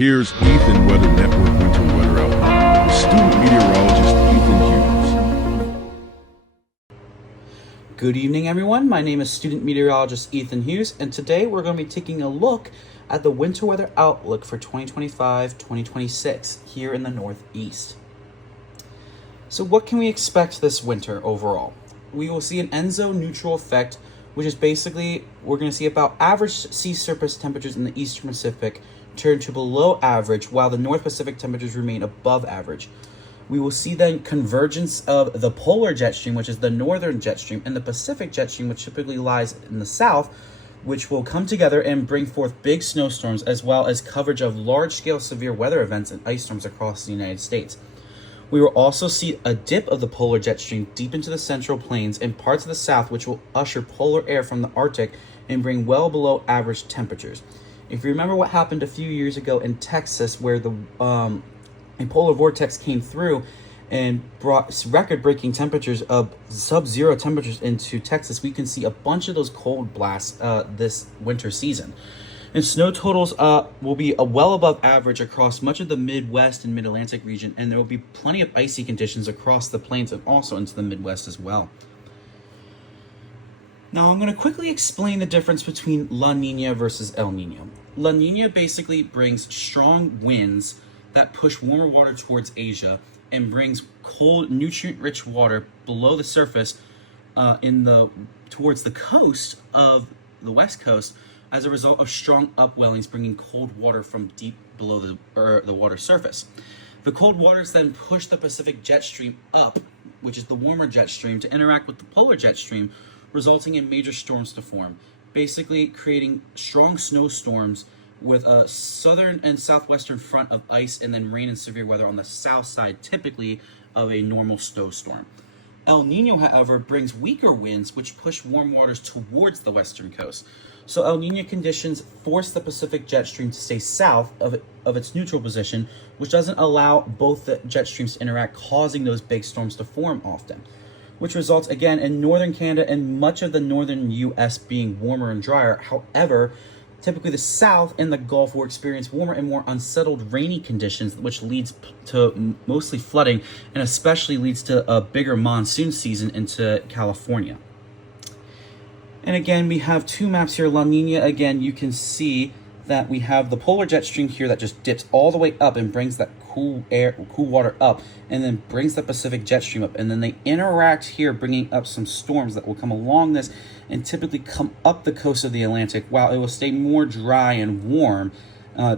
Here's Ethan Weather Network Winter Weather Outlook with student meteorologist Ethan Hughes. Good evening, everyone. My name is student meteorologist Ethan Hughes, and today we're going to be taking a look at the winter weather outlook for 2025-2026 here in the Northeast. So what can we expect this winter overall? We will see an ENSO neutral effect, which is basically we're going to see about average sea surface temperatures in the Eastern Pacific turn to below average, while the North Pacific temperatures remain above average. We will see then convergence of the polar jet stream, which is the northern jet stream, and the Pacific jet stream, which typically lies in the south, which will come together and bring forth big snowstorms, as well as coverage of large-scale severe weather events and ice storms across the United States. We will also see a dip of the polar jet stream deep into the central plains and parts of the south, which will usher polar air from the Arctic and bring well below average temperatures. If you remember what happened a few years ago in Texas, where a polar vortex came through and brought record-breaking temperatures of sub-zero temperatures into Texas, we can see a bunch of those cold blasts this winter season. And snow totals will be well above average across much of the Midwest and Mid-Atlantic region, and there will be plenty of icy conditions across the plains and also into the Midwest as well. Now, I'm going to quickly explain the difference between La Nina versus El Nino. La Nina basically brings strong winds that push warmer water towards Asia and brings cold, nutrient-rich water below the surface towards the coast of the West Coast as a result of strong upwellings bringing cold water from deep below the water surface. The cold waters then push the Pacific jet stream up, which is the warmer jet stream, to interact with the polar jet stream, resulting in major storms to form, basically creating strong snowstorms with a southern and southwestern front of ice and then rain and severe weather on the south side, typically of a normal snowstorm. El Nino, however, brings weaker winds which push warm waters towards the western coast. So El Nino conditions force the Pacific jet stream to stay south of its neutral position, which doesn't allow both the jet streams to interact, causing those big storms to form often, which results again in northern Canada and much of the northern U.S. being warmer and drier. However, typically the South and the Gulf will experience warmer and more unsettled rainy conditions, which leads to mostly flooding and especially leads to a bigger monsoon season into California. And again, we have two maps here. La Nina, again, you can see that we have the polar jet stream here that just dips all the way up and brings that cool water up, and then brings the Pacific jet stream up, and then they interact here, bringing up some storms that will come along this and typically come up the coast of the Atlantic, while it will stay more dry and warm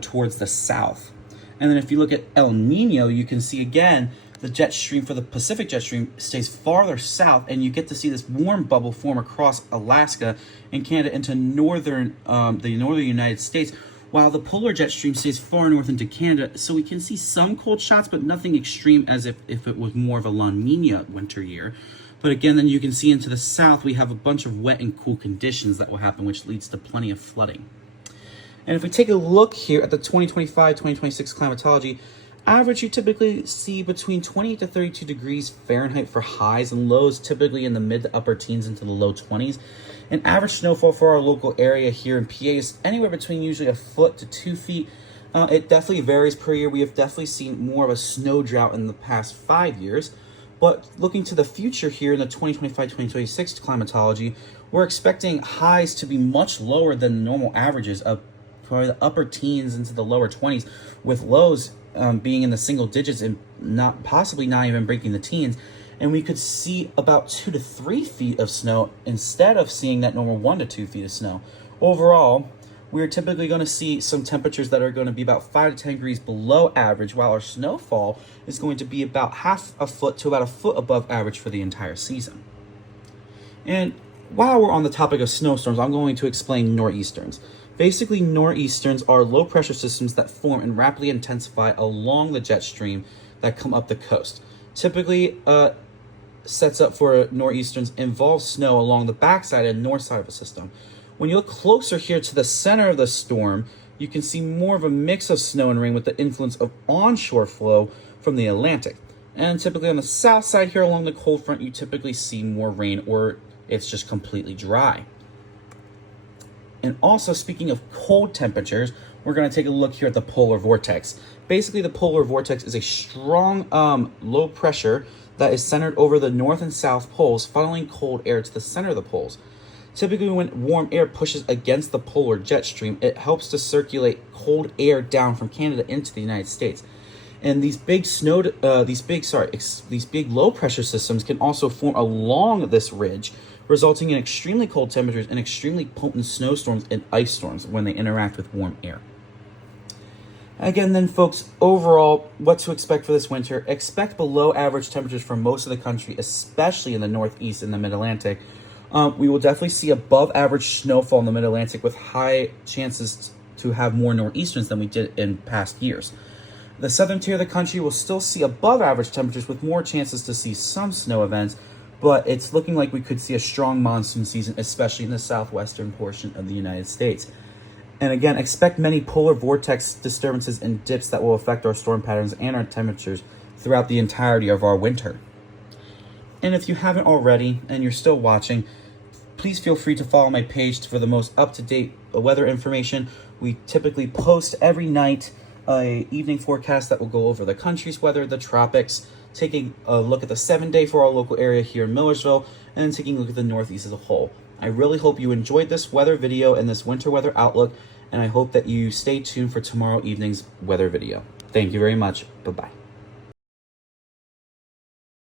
towards the south. And then if you look at El Nino, you can see again the jet stream for the Pacific jet stream stays farther south, and you get to see this warm bubble form across Alaska and Canada into the northern United States, while the polar jet stream stays far north into Canada. So we can see some cold shots, but nothing extreme as if it was more of a La Nina winter year. But again, then you can see into the south, we have a bunch of wet and cool conditions that will happen, which leads to plenty of flooding. And if we take a look here at the 2025-2026 climatology, average, you typically see between 28 to 32 degrees Fahrenheit for highs, and lows typically in the mid to upper teens into the low 20s. And average snowfall for our local area here in PA is anywhere between usually a foot to 2 feet. It definitely varies per year. We have definitely seen more of a snow drought in the past 5 years. But looking to the future here in the 2025-2026 climatology, we're expecting highs to be much lower than the normal averages of probably the upper teens into the lower 20s, with lows being in the single digits and not even breaking the teens. And we could see about 2 to 3 feet of snow instead of seeing that normal 1 to 2 feet of snow. Overall, we're typically going to see some temperatures that are going to be about 5 to 10 degrees below average, while our snowfall is going to be about half a foot to about a foot above average for the entire season. And while we're on the topic of snowstorms, I'm going to explain nor'easterns. Basically, nor'easterns are low pressure systems that form and rapidly intensify along the jet stream that come up the coast. Typically, sets up for nor'easterns involve snow along the backside and north side of a system. When you look closer here to the center of the storm, you can see more of a mix of snow and rain with the influence of onshore flow from the Atlantic. And typically on the south side here along the cold front, you typically see more rain, or it's just completely dry. And also, speaking of cold temperatures, we're going to take a look here at the polar vortex. Basically, the polar vortex is a strong low pressure that is centered over the north and south poles, funneling cold air to the center of the poles. Typically, when warm air pushes against the polar jet stream, it helps to circulate cold air down from Canada into the United States. And these big low pressure systems can also form along this ridge, resulting in extremely cold temperatures and extremely potent snowstorms and ice storms when they interact with warm air. Again, then, folks, overall, what to expect for this winter: expect below average temperatures for most of the country, especially in the Northeast and the Mid-Atlantic. We will definitely see above average snowfall in the Mid-Atlantic, with high chances to have more nor'easters than we did in past years. The southern tier of the country will still see above average temperatures with more chances to see some snow events, but it's looking like we could see a strong monsoon season, especially in the southwestern portion of the United States. And again, expect many polar vortex disturbances and dips that will affect our storm patterns and our temperatures throughout the entirety of our winter. And if you haven't already and you're still watching, please feel free to follow my page for the most up-to-date weather information. We typically post every night an evening forecast that will go over the country's weather, the tropics, taking a look at the 7-day for our local area here in Millersville, and then taking a look at the Northeast as a whole. I really hope you enjoyed this weather video and this winter weather outlook, and I hope that you stay tuned for tomorrow evening's weather video. Thank you very much. Bye-bye.